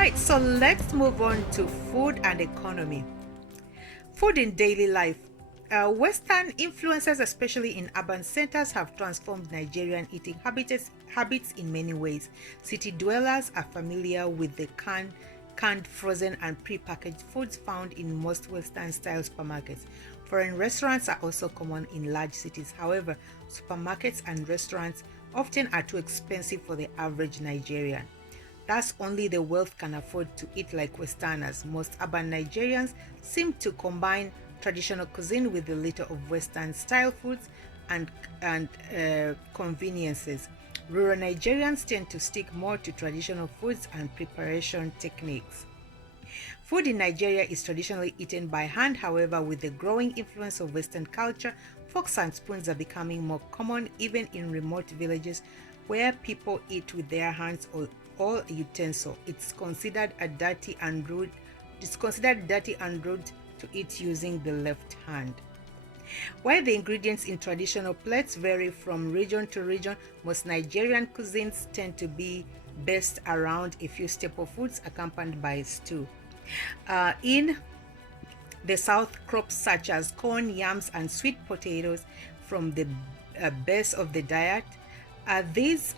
Right, so let's move on to food and economy. Food in daily life. Western influences, especially in urban centers, have transformed Nigerian eating habits in many ways. City dwellers are familiar with the canned, frozen, and pre-packaged foods found in most Western-style supermarkets. Foreign restaurants are also common in large cities. However, supermarkets and restaurants often are too expensive for the average Nigerian. Thus, only the wealth can afford to eat like Westerners. Most urban Nigerians seem to combine traditional cuisine with a little of Western-style foods and conveniences. Rural Nigerians tend to stick more to traditional foods and preparation techniques. Food in Nigeria is traditionally eaten by hand. However, with the growing influence of Western culture, forks and spoons are becoming more common even in remote villages where people eat with their hands or utensil. It's considered dirty and rude to eat using the left hand. While the ingredients in traditional plates vary from region to region, most Nigerian cuisines tend to be based around a few staple foods accompanied by stew. In the south, crops such as corn, yams, and sweet potatoes from the base of the diet. These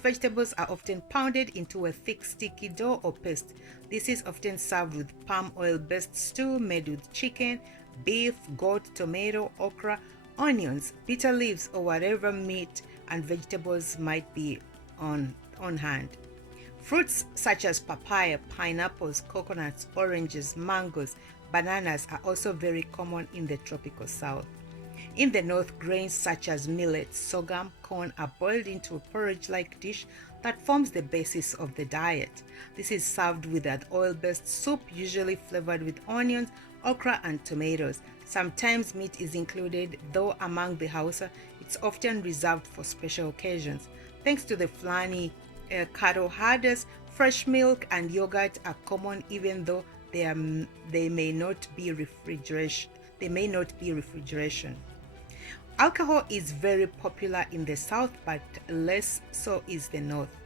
vegetables are often pounded into a thick, sticky dough or paste. This is often served with palm oil-based stew made with chicken, beef, goat, tomato, okra, onions, bitter leaves, or whatever meat and vegetables might be on hand. Fruits such as papaya, pineapples, coconuts, oranges, mangoes, bananas are also very common in the tropical south. In the north, grains such as millet, sorghum, corn are boiled into a porridge-like dish that forms the basis of the diet. This is served with an oil-based soup, usually flavored with onions, okra, and tomatoes. Sometimes meat is included, though among the Hausa, it's often reserved for special occasions. Thanks to the Fulani cattle herders, fresh milk and yogurt are common, even though they may not be refrigeration. Alcohol is very popular in the south, but less so is the north,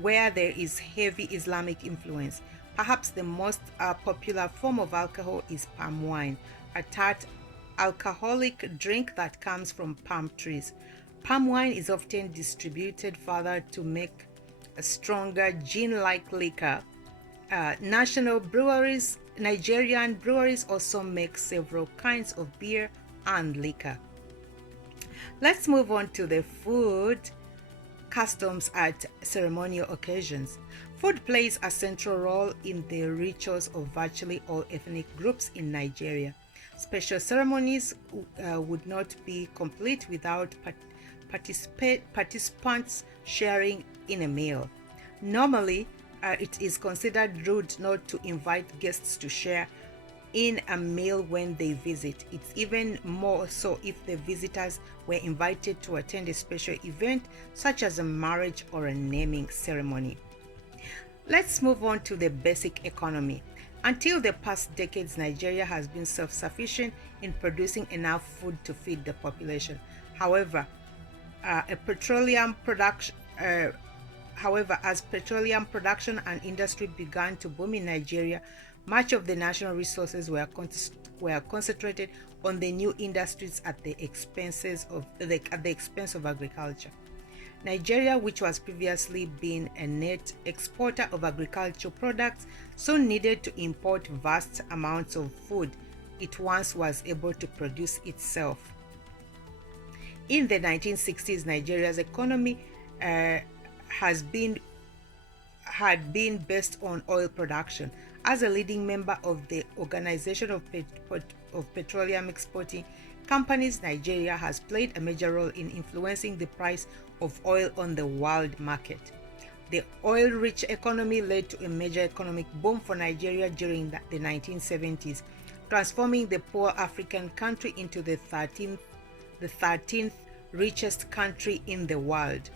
where there is heavy Islamic influence. Perhaps the most popular form of alcohol is palm wine, a tart alcoholic drink that comes from palm trees. Palm wine is often distributed further to make a stronger gin-like liquor. Nigerian breweries also make several kinds of beer and liquor. Let's move on to the food customs at ceremonial occasions. Food plays a central role in the rituals of virtually all ethnic groups in Nigeria. Special ceremonies would not be complete without participants sharing in a meal. Normally, it is considered rude not to invite guests to share in a meal when they visit. It's even more so if the visitors were invited to attend a special event such as a marriage or a naming ceremony. Let's move on to the basic economy. Until the past decades, Nigeria has been self-sufficient in producing enough food to feed the population. However, as petroleum production and industry began to boom in Nigeria, much of the national resources were concentrated on the new industries at the expense of agriculture. Nigeria, which was previously been a net exporter of agricultural products, soon needed to import vast amounts of food it once was able to produce itself. In the 1960s, Nigeria's economy had been based on oil production. As a leading member of the Organization of Petroleum Exporting Companies, Nigeria has played a major role in influencing the price of oil on the world market. The oil-rich economy led to a major economic boom for Nigeria during the 1970s, transforming the poor African country into the 13th richest country in the world.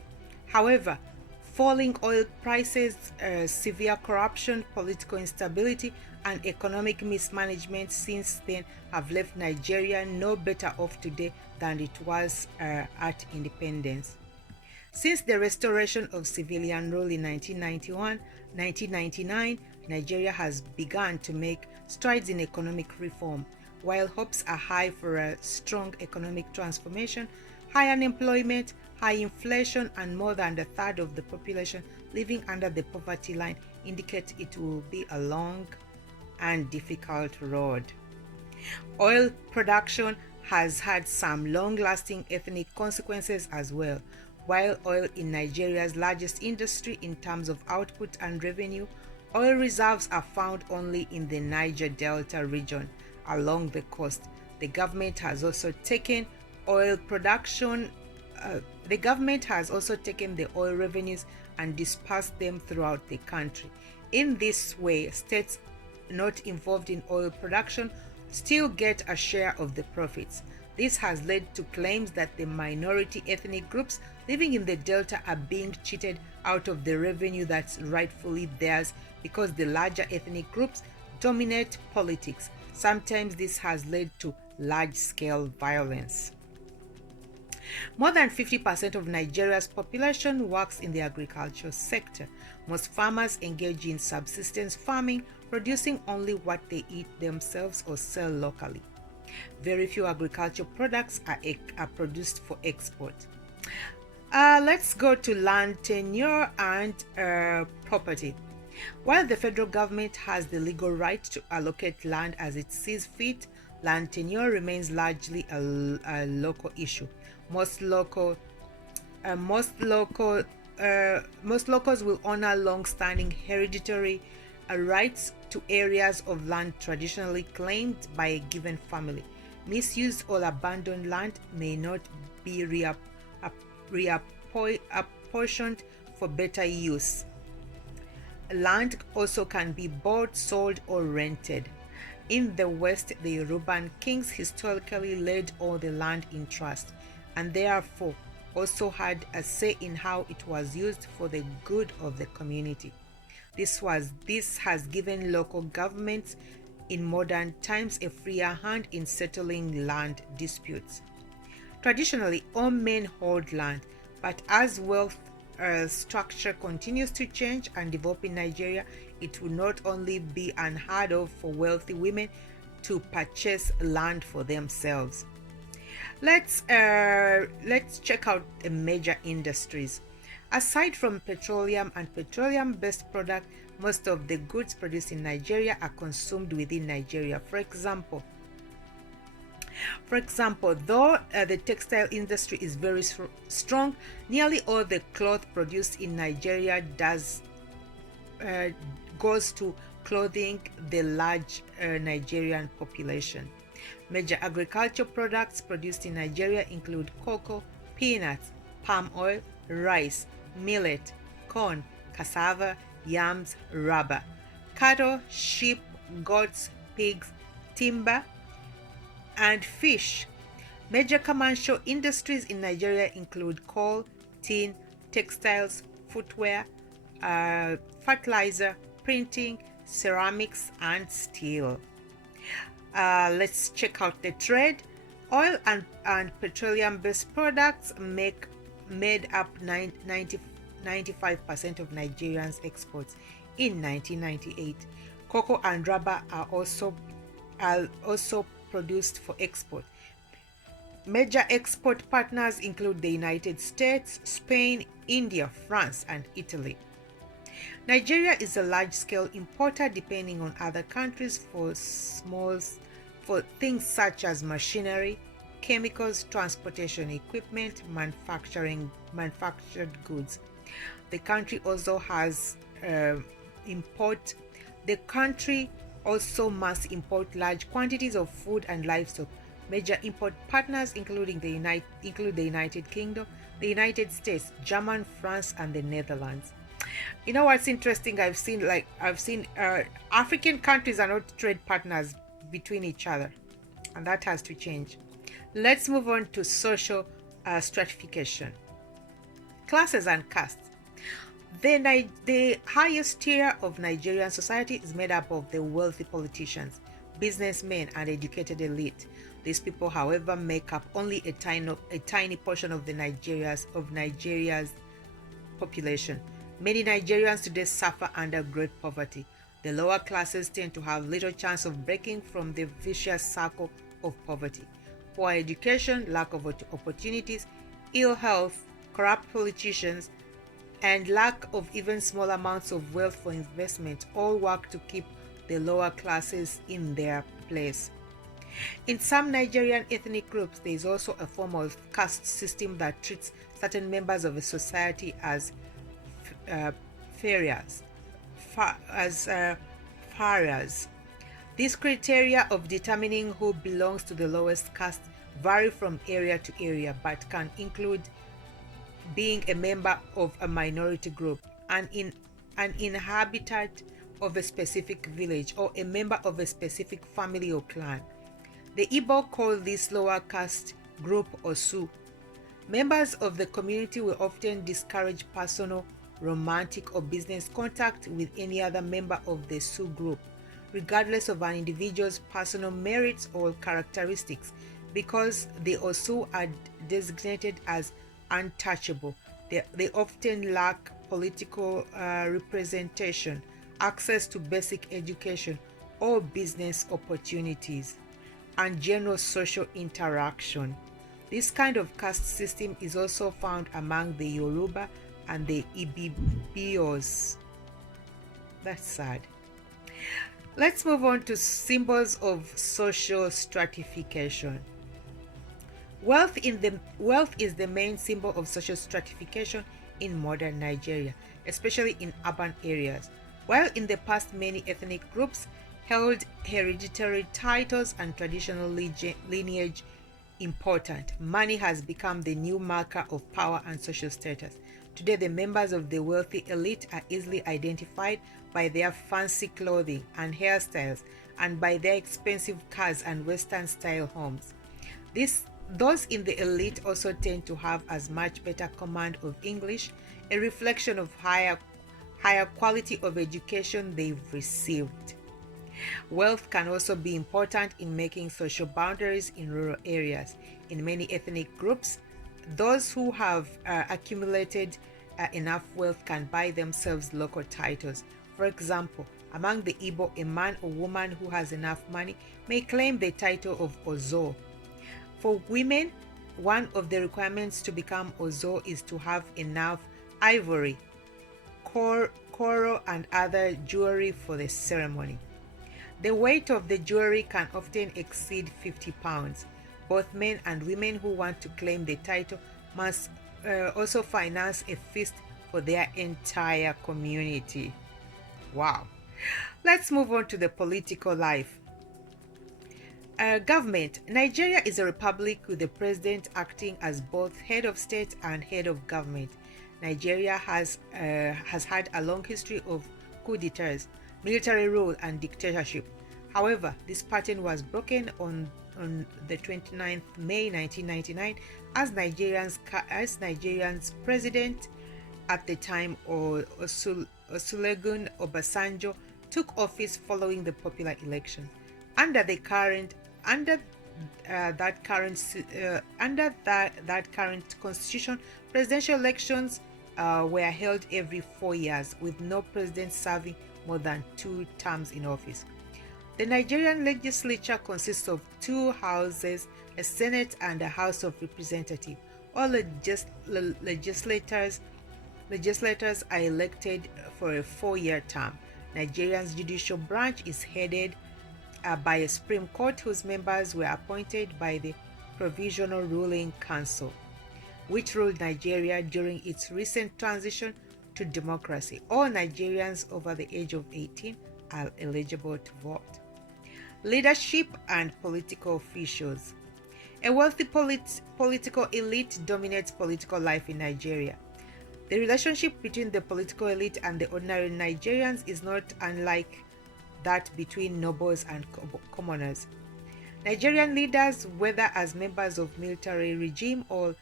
However, falling oil prices, severe corruption, political instability, and economic mismanagement since then have left Nigeria no better off today than it was at independence. Since the restoration of civilian rule in 1999, Nigeria has begun to make strides in economic reform. While hopes are high for a strong economic transformation, high unemployment, high inflation, and more than a third of the population living under the poverty line indicate it will be a long and difficult road. Oil production has had some long-lasting ethnic consequences as well. While oil is Nigeria's largest industry in terms of output and revenue, oil reserves are found only in the Niger Delta region along the coast. The government has also taken the oil revenues and dispersed them throughout the country. In this way, states not involved in oil production still get a share of the profits. This has led to claims that the minority ethnic groups living in the Delta are being cheated out of the revenue that's rightfully theirs because the larger ethnic groups dominate politics. Sometimes this has led to large-scale violence. More than 50% of Nigeria's population works in the agricultural sector. Most farmers engage in subsistence farming, producing only what they eat themselves or sell locally. Very few agricultural products are produced for export. Let's go to land tenure and property. While the federal government has the legal right to allocate land as it sees fit, land tenure remains largely a local issue. Most locals will honor long-standing hereditary rights to areas of land traditionally claimed by a given family. Misused or abandoned land may not be reapportioned for better use. Land also can be bought, sold, or rented. In the West, the Yoruban kings historically laid all the land in trust, and therefore also had a say in how it was used for the good of the community. This has given local governments in modern times a freer hand in settling land disputes. Traditionally, all men hold land, but as wealth structure continues to change and develop in Nigeria, it will not only be unheard of for wealthy women to purchase land for themselves. Let's check out the major industries. Aside from petroleum and petroleum-based products, most of the goods produced in Nigeria are consumed within Nigeria. For example, though the textile industry is very strong, nearly all the cloth produced in Nigeria goes to clothing the large Nigerian population. Major agricultural products produced in Nigeria include cocoa, peanuts, palm oil, rice, millet, corn, cassava, yams, rubber, cattle, sheep, goats, pigs, timber, and fish. Major commercial industries in Nigeria include coal, tin, textiles, footwear, fertilizer, printing, ceramics, and steel. Let's check out the trade. Oil and petroleum-based products made up 95% of Nigerians' exports in 1998. Cocoa and rubber are also produced for export. Major export partners include the United States, Spain, India, France, and Italy. Nigeria is a large-scale importer depending on other countries for things such as machinery, chemicals, transportation equipment, manufactured goods. The country also must import large quantities of food and livestock. Major import partners include the United Kingdom, the United States, Germany, France, and the Netherlands. You know what's interesting? I've seen African countries are not trade partners between each other, and that has to change. Let's move on to social stratification. Classes and castes. The highest tier of Nigerian society is made up of the wealthy politicians, businessmen, and educated elite. These people, however, make up only a tiny portion of Nigeria's population. Many Nigerians today suffer under great poverty. The lower classes tend to have little chance of breaking from the vicious circle of poverty. Poor education, lack of opportunities, ill health, corrupt politicians, and lack of even small amounts of wealth for investment all work to keep the lower classes in their place. In some Nigerian ethnic groups, there is also a form of caste system that treats certain members of a society as pariahs. These criteria of determining who belongs to the lowest caste vary from area to area, but can include being a member of a minority group, an inhabitant of a specific village, or a member of a specific family or clan. The Igbo call this lower caste group Osu. Members of the community will often discourage personal, romantic, or business contact with any other member of the Su group, regardless of an individual's personal merits or characteristics, because the Osu are designated as untouchable. They often lack political representation, access to basic education or business opportunities, and general social interaction. This kind of caste system is also found among the Yoruba and the Ibibios. That's sad. Let's move on to symbols of social stratification. Wealth is the main symbol of social stratification in modern Nigeria, especially in urban areas. While in the past many ethnic groups held hereditary titles and traditional lineage important, money has become the new marker of power and social status. Today, the members of the wealthy elite are easily identified by their fancy clothing and hairstyles and by their expensive cars and Western-style homes. Those in the elite also tend to have as much better command of English, a reflection of higher quality of education they've received. Wealth can also be important in making social boundaries in rural areas. In many ethnic groups, those who have accumulated enough wealth can buy themselves local titles. For example, among the Igbo, a man or woman who has enough money may claim the title of Ozo. For women, one of the requirements to become Ozo is to have enough ivory, coral, and other jewelry for the ceremony. The weight of the jewelry can often exceed 50 pounds. Both men and women who want to claim the title must also finance a feast for their entire community. Wow. Let's move on to the political life. Government. Nigeria is a republic with the president acting as both head of state and head of government. Nigeria has had a long history of coup d'etats, military rule, and dictatorship. However, this pattern was broken on the 29th May 1999 as Nigeria's president at the time, Olusegun Obasanjo, took office following the popular election. Under that current constitution, presidential elections were held every 4 years, with no president serving more than 2 terms in office. The Nigerian legislature consists of 2 houses, a Senate and a House of Representatives. All legislators are elected for a 4-year term. Nigeria's judicial branch is headed by a Supreme Court whose members were appointed by the Provisional Ruling Council, which ruled Nigeria during its recent transition to democracy. All Nigerians over the age of 18 are eligible to vote. Leadership and political officials. A wealthy political elite dominates political life in Nigeria. The relationship between the political elite and the ordinary Nigerians is not unlike that between nobles and commoners. Nigerian leaders, whether as members of military regime or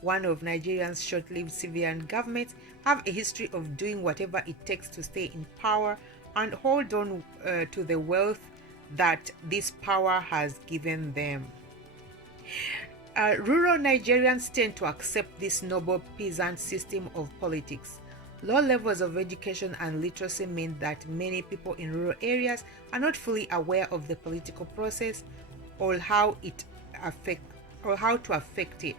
one of Nigeria's short-lived civilian governments, have a history of doing whatever it takes to stay in power and hold on to the wealth that this power has given them. Rural Nigerians tend to accept this noble peasant system of politics. Low levels of education and literacy mean that many people in rural areas are not fully aware of the political process or how to affect it.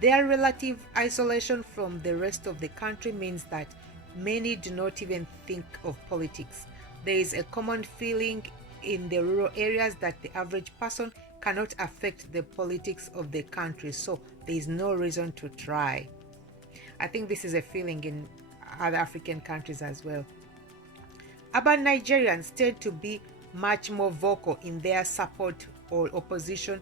Their relative isolation from the rest of the country means that many do not even think of politics. There is a common feeling in the rural areas that the average person cannot affect the politics of the country, so there is no reason to try. I think this is a feeling in other African countries as well. Urban Nigerians tend to be much more vocal in their support or opposition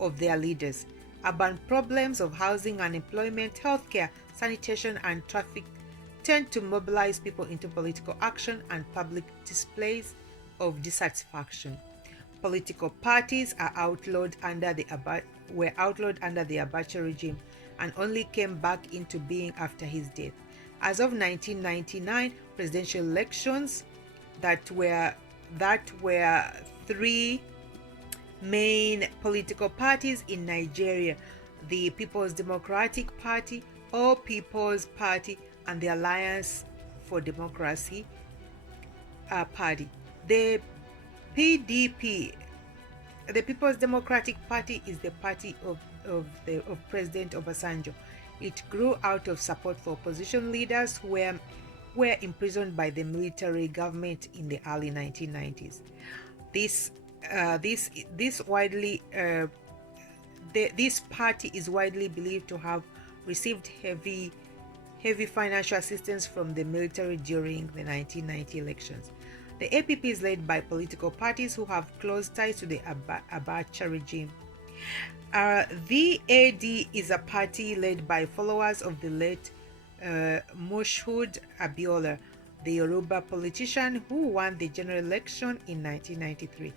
of their leaders. Urban problems of housing and employment, healthcare, sanitation, and traffic tend to mobilize people into political action and public displays of dissatisfaction. Political parties were outlawed under the Abacha regime and only came back into being after his death. As of 1999, presidential elections that were three main political parties in Nigeria: the People's Democratic Party, All People's Party, and the Alliance for Democracy Party. The PDP, the People's Democratic Party, is the party of President Obasanjo. It grew out of support for opposition leaders who were imprisoned by the military government in the early 1990s. This party is widely believed to have received heavy financial assistance from the military during the 1990 elections. The APP is led by political parties who have close ties to the Abacha regime. The AD is a party led by followers of the late Moshood Abiola, the Yoruba politician who won the general election in 1993,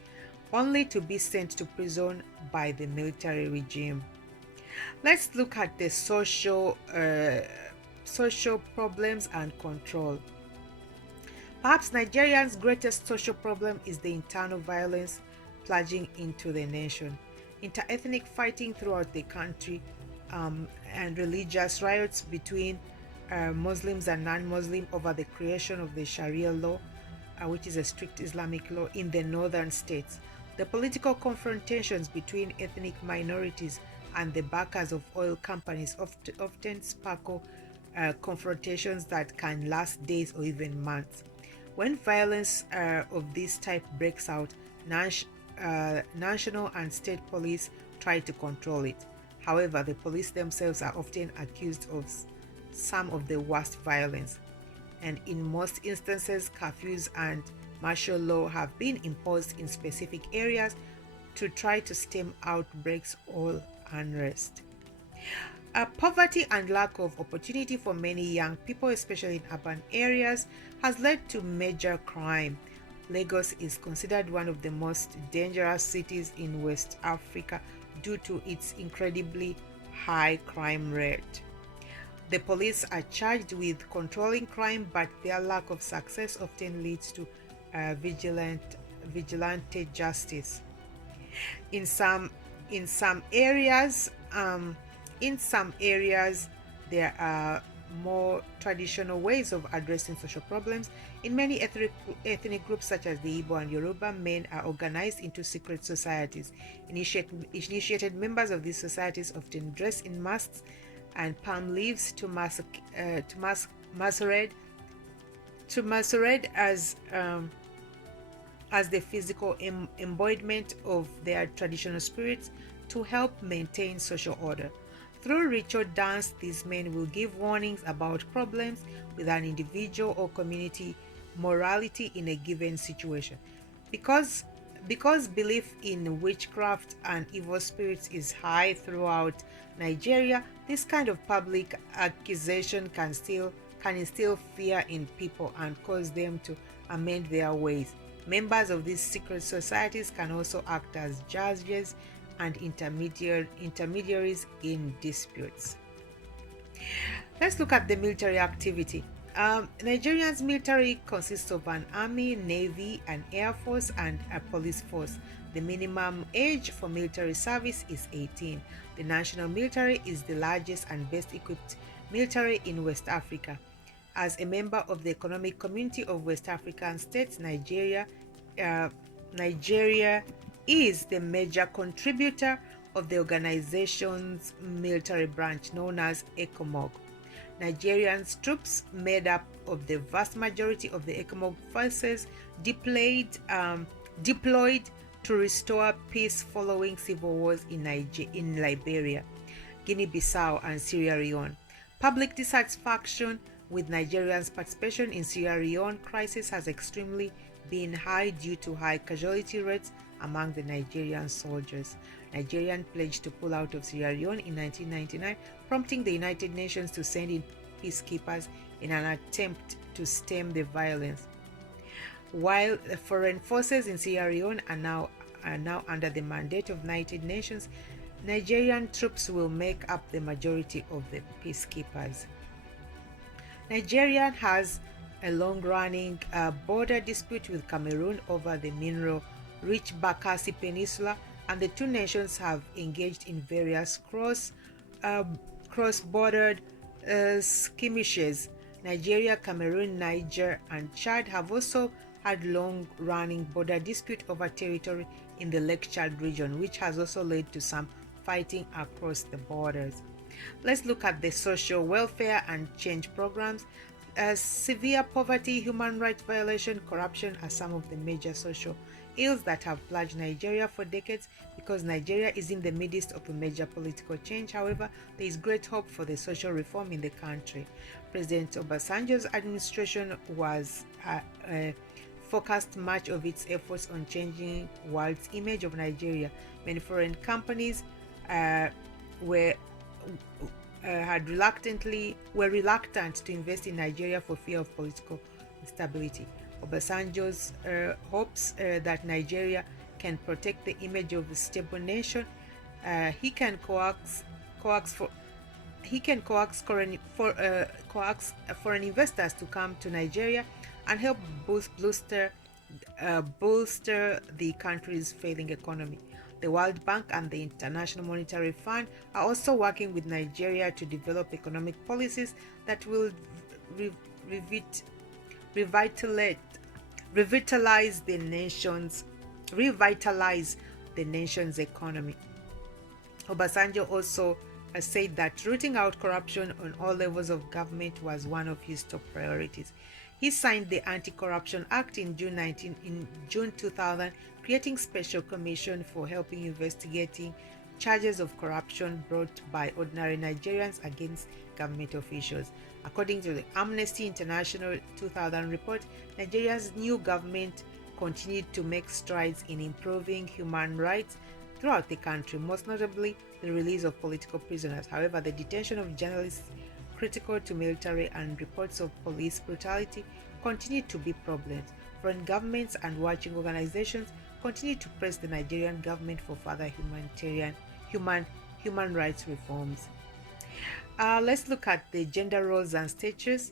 only to be sent to prison by the military regime. Let's look at the social problems and control. Perhaps Nigerians' greatest social problem is the internal violence plunging into the nation. Inter-ethnic fighting throughout the country and religious riots between Muslims and non-Muslim over the creation of the Sharia law, which is a strict Islamic law in the northern states. The political confrontations between ethnic minorities and the backers of oil companies often sparkle confrontations that can last days or even months. When violence of this type breaks out, national and state police try to control it. However, the police themselves are often accused of some of the worst violence, and in most instances, curfews and martial law have been imposed in specific areas to try to stem outbreaks or unrest. Poverty and lack of opportunity for many young people, especially in urban areas, has led to major crime. Lagos is considered one of the most dangerous cities in West Africa due to its incredibly high crime rate. The police are charged with controlling crime, but their lack of success often leads to vigilante justice. In some areas, there are more traditional ways of addressing social problems. In many ethnic groups such as the Igbo and Yoruba, men are organized into secret societies. Initiated members of these societies often dress in masks and palm leaves to masquerade as the physical embodiment of their traditional spirits to help maintain social order. Through ritual dance, these men will give warnings about problems with an individual or community morality in a given situation. Because belief in witchcraft and evil spirits is high throughout Nigeria, this kind of public accusation can instill fear in people and cause them to amend their ways. Members of these secret societies can also act as judges and intermediaries in disputes. Let's look at the military activity. Nigeria's military consists of an army, navy, an air force, and a police force. The minimum age for military service is 18. The national military is the largest and best equipped military in West Africa. As a member of the Economic Community of West African States, Nigeria is the major contributor of the organization's military branch known as ECOMOG. Nigerian troops made up of the vast majority of the ECOMOG forces deployed to restore peace following civil wars in Liberia, Guinea-Bissau, and Sierra Leone. Public dissatisfaction with Nigerians' participation in Sierra Leone crisis has extremely been high due to high casualty rates among the Nigerian soldiers. Nigeria pledged to pull out of Sierra Leone in 1999, prompting the United Nations to send in peacekeepers in an attempt to stem the violence. While the foreign forces in Sierra Leone are now under the mandate of United Nations, Nigerian troops will make up the majority of the peacekeepers. Nigeria has a long-running border dispute with Cameroon over the mineral-rich Bakassi Peninsula, and the two nations have engaged in various cross-border skirmishes. Nigeria, Cameroon, Niger, and Chad have also had long-running border dispute over territory in the Lake Chad region, which has also led to some fighting across the borders. Let's look at the social welfare and change programs. Severe poverty, human rights violation, corruption are some of the major social ills that have plagued Nigeria for decades. Because Nigeria is in the midst of a major political change, however, there is great hope for the social reform in the country. President Obasanjo's administration was focused much of its efforts on changing the world's image of Nigeria. Many foreign companies were reluctant to invest in Nigeria for fear of political instability. Obasanjo's hopes that Nigeria can protect the image of a stable nation. He can coax foreign investors to come to Nigeria and help bolster the country's failing economy. The World Bank and the International Monetary Fund are also working with Nigeria to develop economic policies that will revitalize the nation's economy. Obasanjo also said that rooting out corruption on all levels of government was one of his top priorities. He signed the Anti-Corruption Act in June 2000, creating special commission for helping investigating charges of corruption brought by ordinary Nigerians against government officials. According to the Amnesty International 2000 report, Nigeria's new government continued to make strides in improving human rights throughout the country, most notably the release of political prisoners. However, the detention of journalists critical to military and reports of police brutality continue to be problems. Foreign governments and watching organizations continue to press the Nigerian government for further human rights reforms. Let's look at the gender roles and status.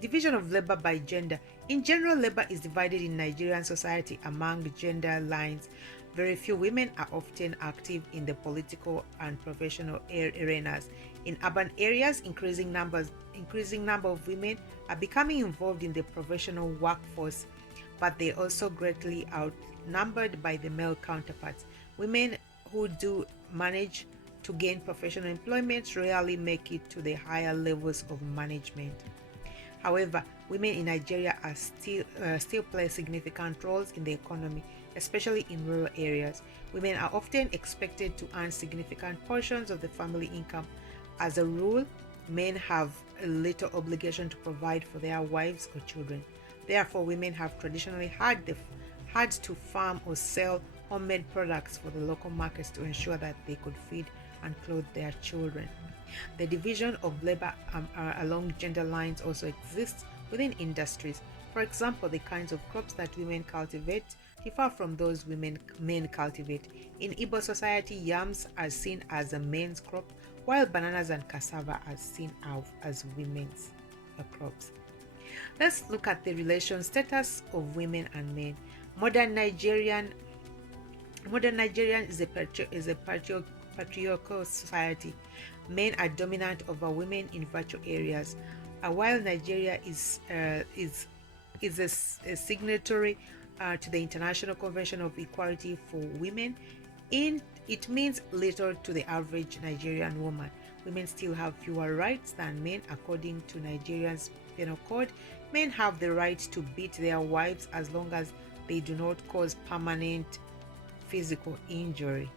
Division of labor by gender. In general, labor is divided in Nigerian society among gender lines. Very few women are often active in the political and professional arenas. In urban areas, increasing number of women are becoming involved in the professional workforce, but they also greatly outnumbered by the male counterparts. Women who do manage to gain professional employment rarely make it to the higher levels of management. However, women in Nigeria are still play significant roles in the economy, especially in rural areas. Women are often expected to earn significant portions of the family income. As a rule, men have a little obligation to provide for their wives or children. Therefore, women have traditionally had to farm or sell homemade products for the local markets to ensure that they could feed and clothe their children. The division of labor along gender lines also exists within industries. For example, the kinds of crops that women cultivate differ from those men cultivate. In Igbo society, yams are seen as a men's crop, while bananas and cassava are seen as women's crops. Let's look at the relation status of women and men. Modern Nigerian is a patriarchal society. Men are dominant over women in virtual areas. While Nigeria is a signatory to the International Convention of Equality for Women, it means little to the average Nigerian woman. Women still have fewer rights than men according to Nigeria's penal code. Men have the right to beat their wives as long as they do not cause permanent physical injury.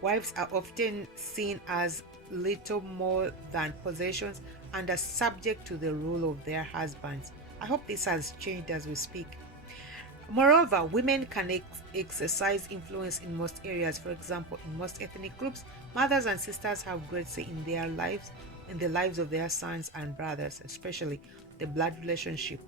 Wives are often seen as little more than possessions and are subject to the rule of their husbands. I hope this has changed as we speak. Moreover, women can exercise influence in most areas. For example, in most ethnic groups, mothers and sisters have great say in their lives, in the lives of their sons and brothers, especially the blood relationship.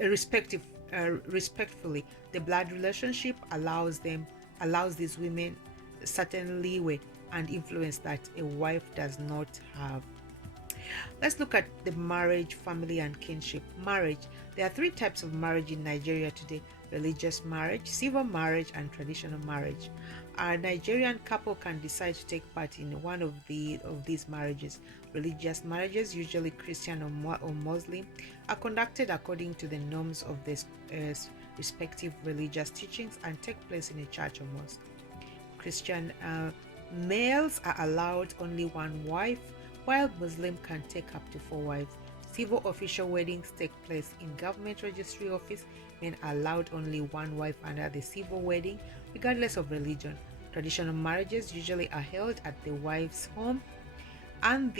Respectfully, the blood relationship allows these women certain leeway and influence that a wife does not have. Let's look at the marriage, family, and kinship. Marriage. There are three types of marriage in Nigeria today: religious marriage, civil marriage, and traditional marriage. A Nigerian couple can decide to take part in one of these marriages. Religious marriages, usually Christian or Muslim, are conducted according to the norms of the respective religious teachings and take place in a church or mosque. Christian males are allowed only one wife, while Muslim can take up to 4 wives. Civil official weddings take place in government registry office. Men are allowed only one wife under the civil wedding, regardless of religion. Traditional marriages usually are held at the wife's home and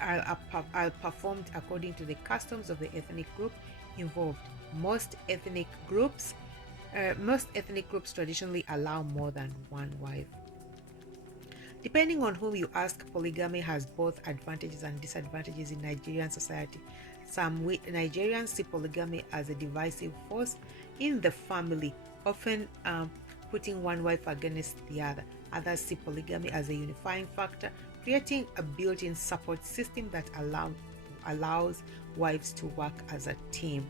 are performed according to the customs of the ethnic group involved. Most ethnic groups traditionally allow more than one wife. Depending on whom you ask, polygamy has both advantages and disadvantages in Nigerian society. Some Nigerians see polygamy as a divisive force in the family, often putting one wife against the other. Others see polygamy as a unifying factor, creating a built-in support system that allows wives to work as a team.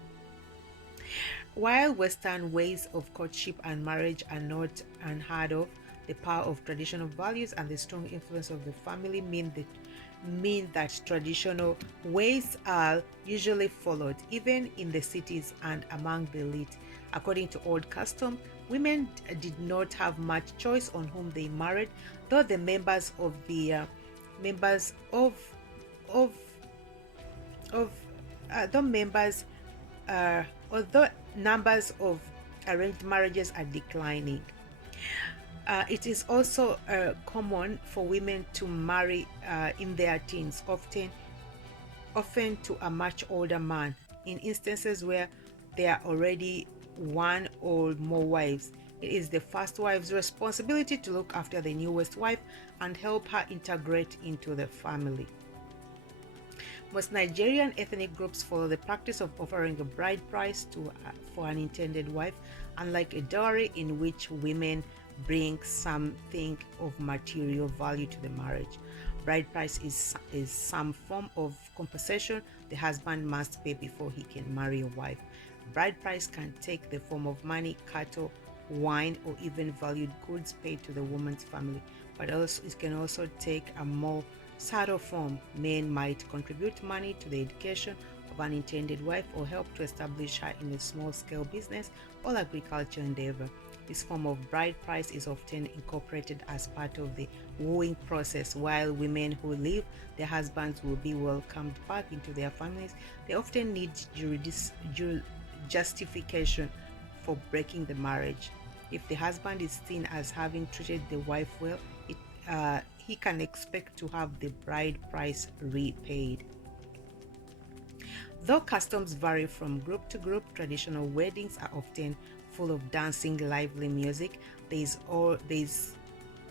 While Western ways of courtship and marriage are not unheard of, the power of traditional values and the strong influence of the family mean that traditional ways are usually followed, even in the cities and among the elite. According to old custom, women did not have much choice on whom they married, though the although numbers of arranged marriages are declining. It is also common for women to marry in their teens, often to a much older man, in instances where there are already one or more wives. It is the first wife's responsibility to look after the newest wife and help her integrate into the family. Most Nigerian ethnic groups follow the practice of offering a bride price for an intended wife, unlike a dowry in which women bring something of material value to the marriage. Bride price is some form of compensation the husband must pay before he can marry a wife. Bride price can take the form of money, cattle, wine, or even valued goods paid to the woman's family, but it can also take a more subtle form. Men might contribute money to the education of an intended wife or help to establish her in a small-scale business or agriculture endeavor. This form of bride price is often incorporated as part of the wooing process. While women who leave their husbands will be welcomed back into their families, they often need justification for breaking the marriage. If the husband is seen as having treated the wife well, he can expect to have the bride price repaid. Though customs vary from group to group, traditional weddings are often full of dancing, lively music. There's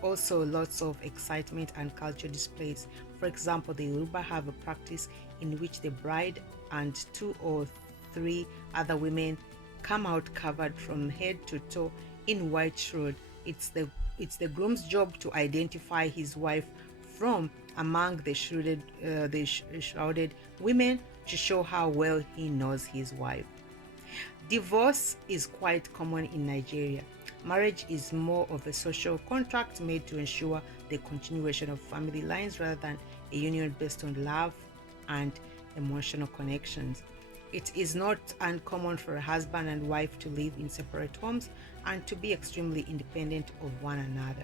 also lots of excitement and cultural displays. For example, the Yoruba have a practice in which the bride and 2 or 3 other women come out covered from head to toe in white shroud. It's the groom's job to identify his wife from among the shrouded women to show how well he knows his wife. Divorce is quite common in Nigeria. Marriage is more of a social contract made to ensure the continuation of family lines rather than a union based on love and emotional connections. It is not uncommon for a husband and wife to live in separate homes and to be extremely independent of one another.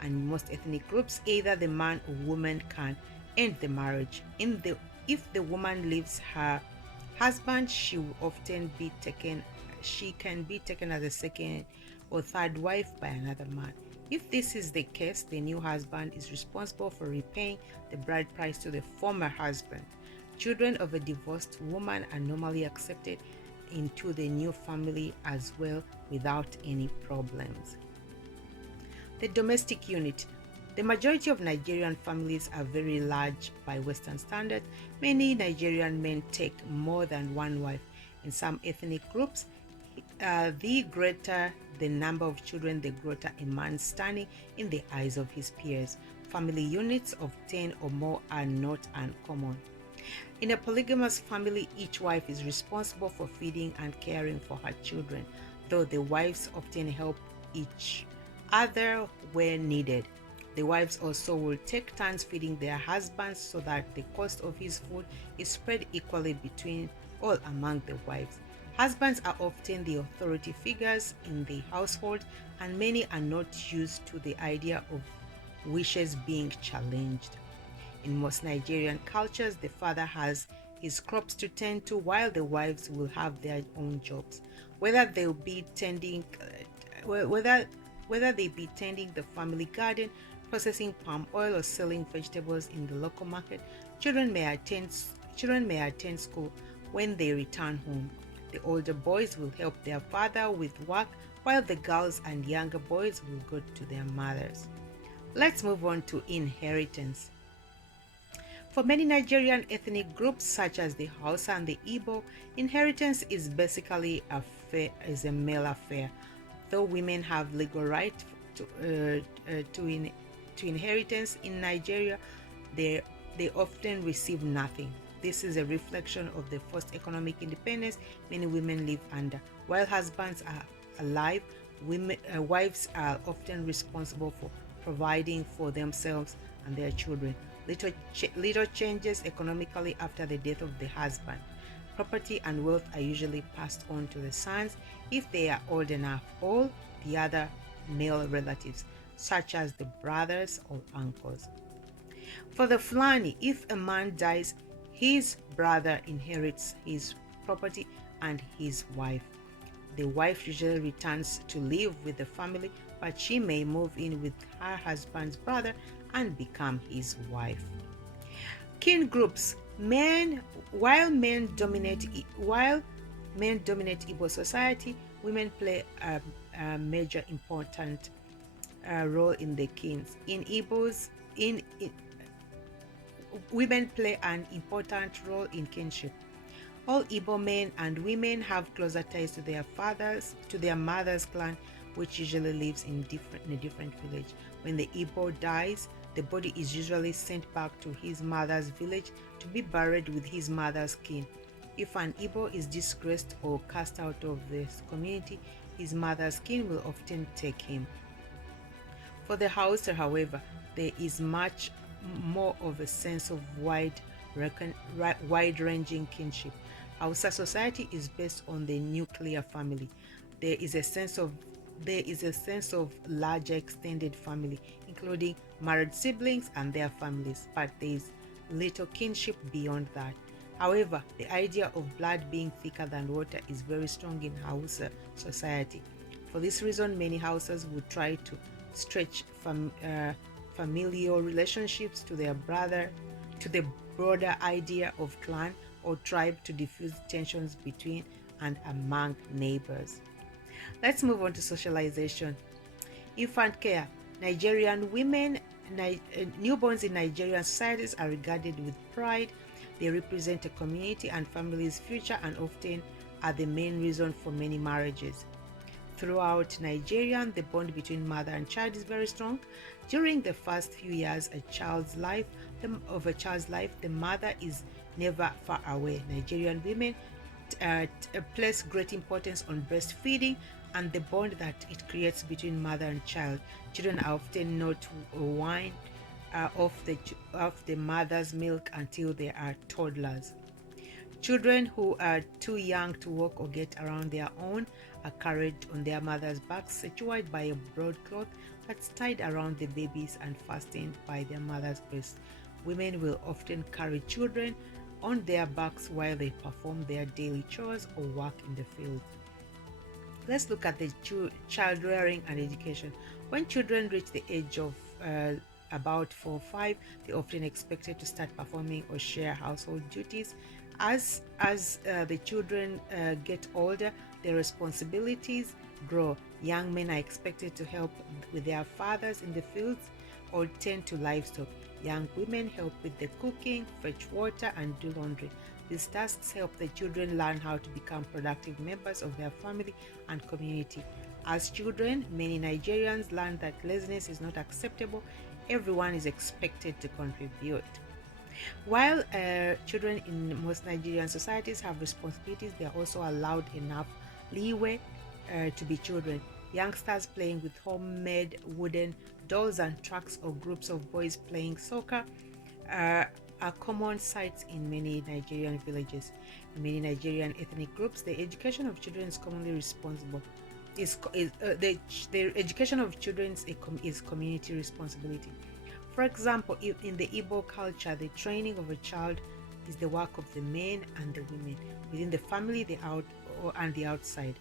And in most ethnic groups, either the man or woman can end the marriage. If the woman leaves her husband, she can be taken as a second or third wife by another man. If this is the case, the new husband is responsible for repaying the bride price to the former husband. Children of a divorced woman are normally accepted into the new family as well without any problems. The domestic unit. The majority of Nigerian families are very large by Western standards. Many Nigerian men take more than one wife. In some ethnic groups, the greater the number of children, the greater a man's standing in the eyes of his peers. Family units of 10 or more are not uncommon. In a polygamous family, each wife is responsible for feeding and caring for her children, though the wives often help each other where needed. The wives also will take turns feeding their husbands so that the cost of his food is spread equally between all among the wives. Husbands are often the authority figures in the household, and many are not used to the idea of wishes being challenged. In most Nigerian cultures, the father has his crops to tend to while the wives will have their own jobs. Whether they be tending the family garden, processing palm oil, or selling vegetables in the local market, children may attend school when they return home. The older boys will help their father with work, while the girls and younger boys will go to their mothers. Let's move on to inheritance. For many Nigerian ethnic groups such as the Hausa and the Igbo, inheritance is basically a male affair. Though women have legal right to inheritance in Nigeria, they often receive nothing. This is a reflection of the forced economic independence many women live under. While husbands are alive, wives are often responsible for providing for themselves and their children. Little changes economically after the death of the husband. Property and wealth are usually passed on to the sons if they are old enough, or the other male relatives, such as the brothers or uncles. For the Fulani, if a man dies, his brother inherits his property and his wife. The wife usually returns to live with the family, but she may move in with her husband's brother and become his wife. Kin groups. While men dominate Igbo society, women play a major important role in the kins. In Igbos, women play an important role in kinship. All Igbo men and women have closer ties to their mother's clan, which usually lives in a different village. When the Igbo dies, the body is usually sent back to his mother's village to be buried with his mother's kin. If an Igbo is disgraced or cast out of this community, his mother's kin will often take him. For the Hausa, however, there is much more of a sense of wide-ranging kinship. Hausa society is based on the nuclear family. There is a sense of larger extended family, including married siblings and their families, but there is little kinship beyond that. However, the idea of blood being thicker than water is very strong in Hausa society. For this reason, many Hausas would try to stretch familial relationships to the broader idea of clan or tribe to diffuse tensions between and among neighbors. Let's move on to socialization. Infant care. Newborns in Nigerian societies are regarded with pride. They represent a community and family's future and often are the main reason for many marriages. Throughout Nigeria, the bond between mother and child is very strong. During the first few years of a child's life, the mother is never far away. Nigerian women place great importance on breastfeeding and the bond that it creates between mother and child. Children are often not weaned off the mother's milk until they are toddlers. Children who are too young to walk or get around their own are carried on their mother's backs, secured by a broad cloth that's tied around the babies and fastened by their mother's breast. Women will often carry children on their backs while they perform their daily chores or work in the field. Let's look at the child rearing and education. When children reach the age of about 4 or 5, they're often expected to start performing or share household duties. As the children get older, their responsibilities grow. Young men are expected to help with their fathers in the fields or tend to livestock. Young women help with the cooking, fetch water, and do laundry. These tasks help the children learn how to become productive members of their family and community. As children, many Nigerians learn that laziness is not acceptable. Everyone is expected to contribute. While children in most Nigerian societies have responsibilities, they are also allowed enough leeway to be children. Youngsters playing with homemade wooden dolls and trucks or groups of boys playing soccer are common sights in many Nigerian villages. In many Nigerian ethnic groups, the education of children is commonly responsible. The education of children is community responsibility. For example, in the Igbo culture, the training of a child is the work of the men and the women within the family, and the outside.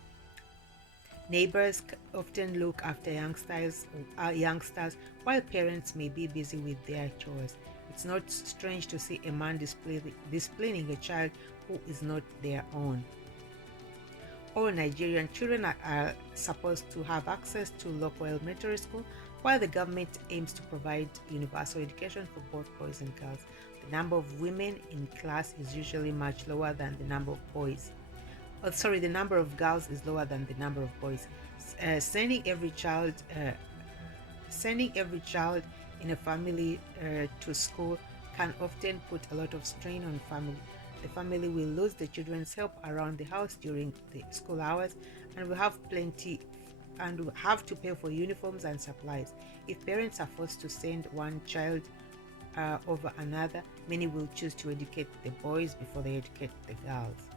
Neighbors often look after youngsters while parents may be busy with their chores. It's not strange to see a man disciplining a child who is not their own. All Nigerian children are supposed to have access to local elementary school, while the government aims to provide universal education for both boys and girls. The number of women in class is usually much lower than the number of boys. The number of girls is lower than the number of boys. Sending every child in a family to school can often put a lot of strain on family. The family will lose the children's help around the house during the school hours and will have to pay for uniforms and supplies. If parents are forced to send one child over another, many will choose to educate the boys before they educate the girls.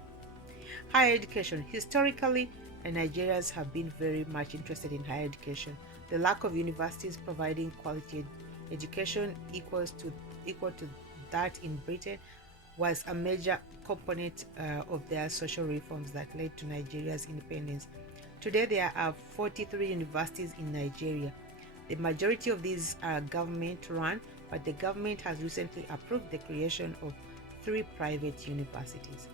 Higher education. Historically, Nigerians have been very much interested in higher education. The lack of universities providing quality education equal to that in Britain was a major component of their social reforms that led to Nigeria's independence. Today, there are 43 universities in Nigeria. The majority of these are government-run, but the government has recently approved the creation of 3 private universities.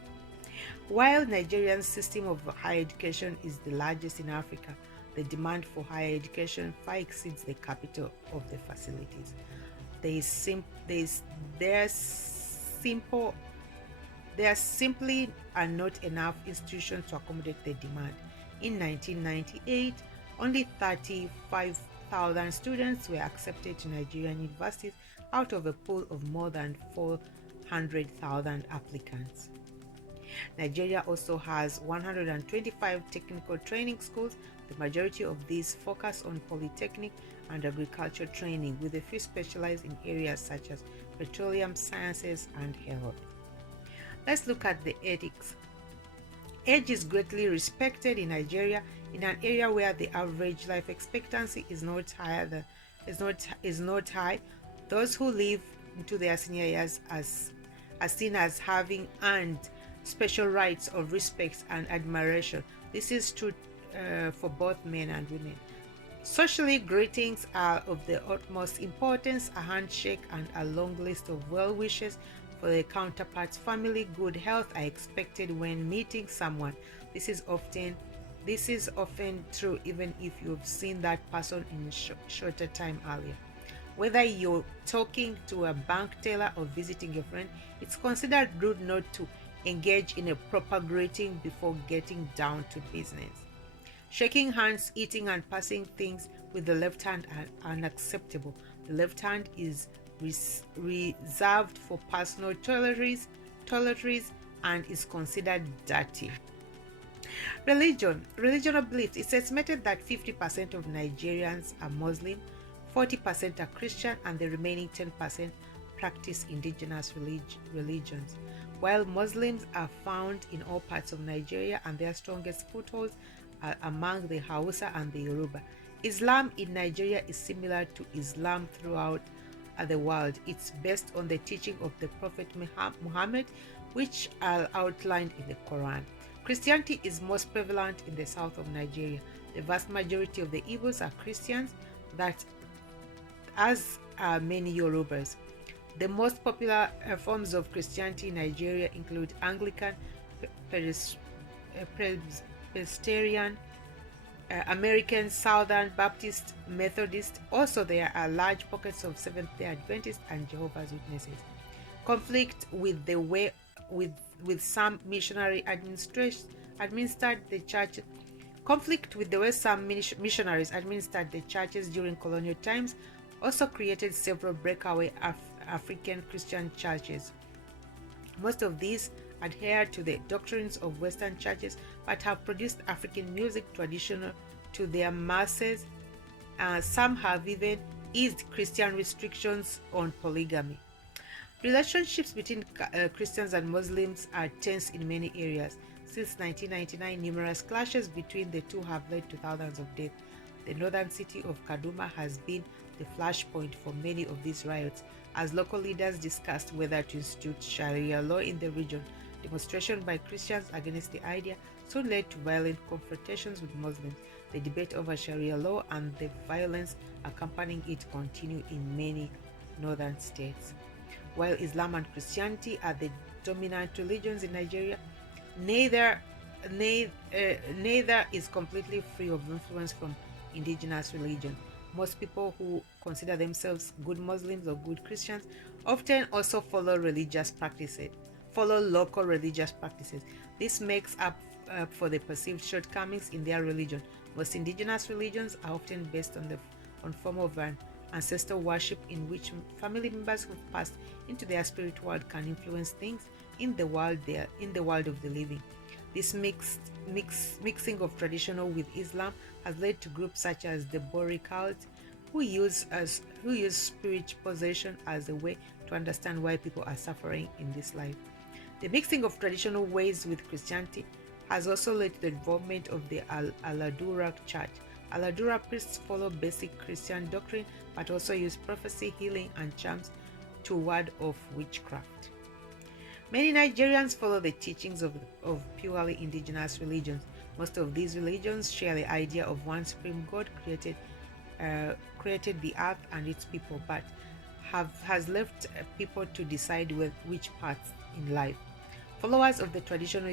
While Nigeria's system of higher education is the largest in Africa, the demand for higher education far exceeds the capital of the facilities. There simply are not enough institutions to accommodate the demand. In 1998, only 35,000 students were accepted to Nigerian universities out of a pool of more than 400,000 applicants. Nigeria also has 125 technical training schools. The majority of these focus on polytechnic and agriculture training, with a few specialized in areas such as petroleum sciences and health. Let's look at the ethics. Age is greatly respected in Nigeria, in an area where the average life expectancy is not high. Those who live into their senior years are seen as having earned special rights of respect and admiration. This is true for both men and women. Socially, greetings are of the utmost importance. A handshake and a long list of well wishes for the counterpart's family, good health are expected when meeting someone. This is often true even if you've seen that person in shorter time earlier. Whether you're talking to a bank teller or visiting a friend, it's considered rude not to engage in a proper greeting before getting down to business. Shaking hands, eating, and passing things with the left hand are unacceptable. The left hand is reserved for personal toiletries, and is considered dirty. Religional beliefs. It's estimated that 50% of Nigerians are Muslim, 40% are Christian, and the remaining 10% practice indigenous religions. While Muslims are found in all parts of Nigeria and their strongest footholds are among the Hausa and the Yoruba. Islam in Nigeria is similar to Islam throughout the world. It's based on the teaching of the Prophet Muhammad, which are outlined in the Quran. Christianity is most prevalent in the south of Nigeria. The vast majority of the Igbos are Christians, as are many Yorubas. The most popular forms of Christianity in Nigeria include Anglican, Presbyterian, American, Southern Baptist, Methodist. Also, there are large pockets of Seventh-day Adventists and Jehovah's Witnesses. Conflict with some missionary administered the church. Conflict with the way some missionaries administered the churches during colonial times also created several breakaway African Christian churches. Most of these adhere to the doctrines of Western churches but have produced African music traditional to their masses. Some have even eased Christian restrictions on polygamy. Relationships between Christians and Muslims are tense in many areas. Since 1999, numerous clashes between the two have led to thousands of deaths. The northern city of Kaduna has been the flashpoint for many of these riots, as local leaders discussed whether to institute Sharia law in the region. Demonstration by Christians against the idea soon led to violent confrontations with Muslims. The debate over Sharia law and the violence accompanying it continue in many northern states. While Islam and Christianity are the dominant religions in Nigeria, neither is completely free of influence from indigenous religions. Most people who consider themselves good Muslims or good Christians often also follow local religious practices. This makes up for the perceived shortcomings in their religion. Most indigenous religions are often based on form of an ancestor worship in which family members who've passed into their spirit world can influence things in the world of the living. This mixing of traditional with Islam has led to groups such as the Bori cult, who use spirit possession as a way to understand why people are suffering in this life. The mixing of traditional ways with Christianity has also led to the involvement of the Aladura Church. Aladura priests follow basic Christian doctrine but also use prophecy, healing, and charms to ward off witchcraft. Many Nigerians follow the teachings of purely indigenous religions. Most of these religions share the idea of one supreme God created the earth and its people, but has left people to decide which paths in life. Followers of the traditional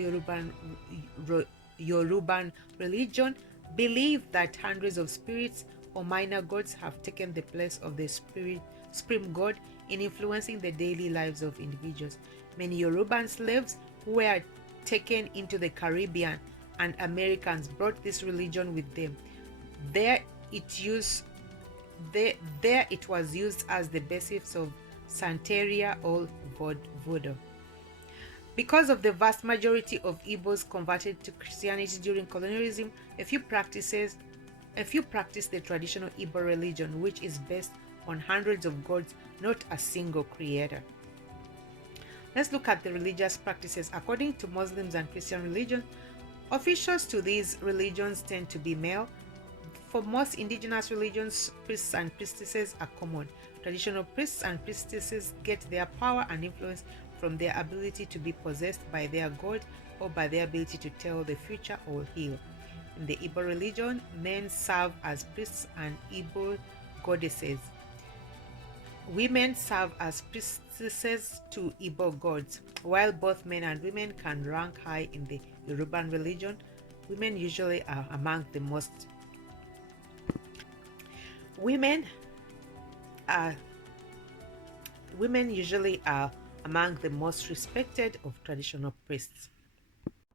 Yoruban religion believe that hundreds of spirits or minor gods have taken the place of the supreme God in influencing the daily lives of individuals. Many Yoruban slaves who were taken into the Caribbean and Americans brought this religion with them. There it was used as the basis of Santeria or Voodoo. Because of the vast majority of Igbos converted to Christianity during colonialism, a few practice the traditional Igbo religion, which is based on hundreds of gods, not a single creator. Let's look at the religious practices. According to Muslims and Christian religions, officials to these religions tend to be male. For most indigenous religions, priests and priestesses are common. Traditional priests and priestesses get their power and influence from their ability to be possessed by their god or by their ability to tell the future or heal. In the Igbo religion, men serve as priests and Igbo goddesses. Women serve as priestesses to Igbo gods. While both men and women can rank high in the Yoruban religion, women usually are among the most respected of traditional priests.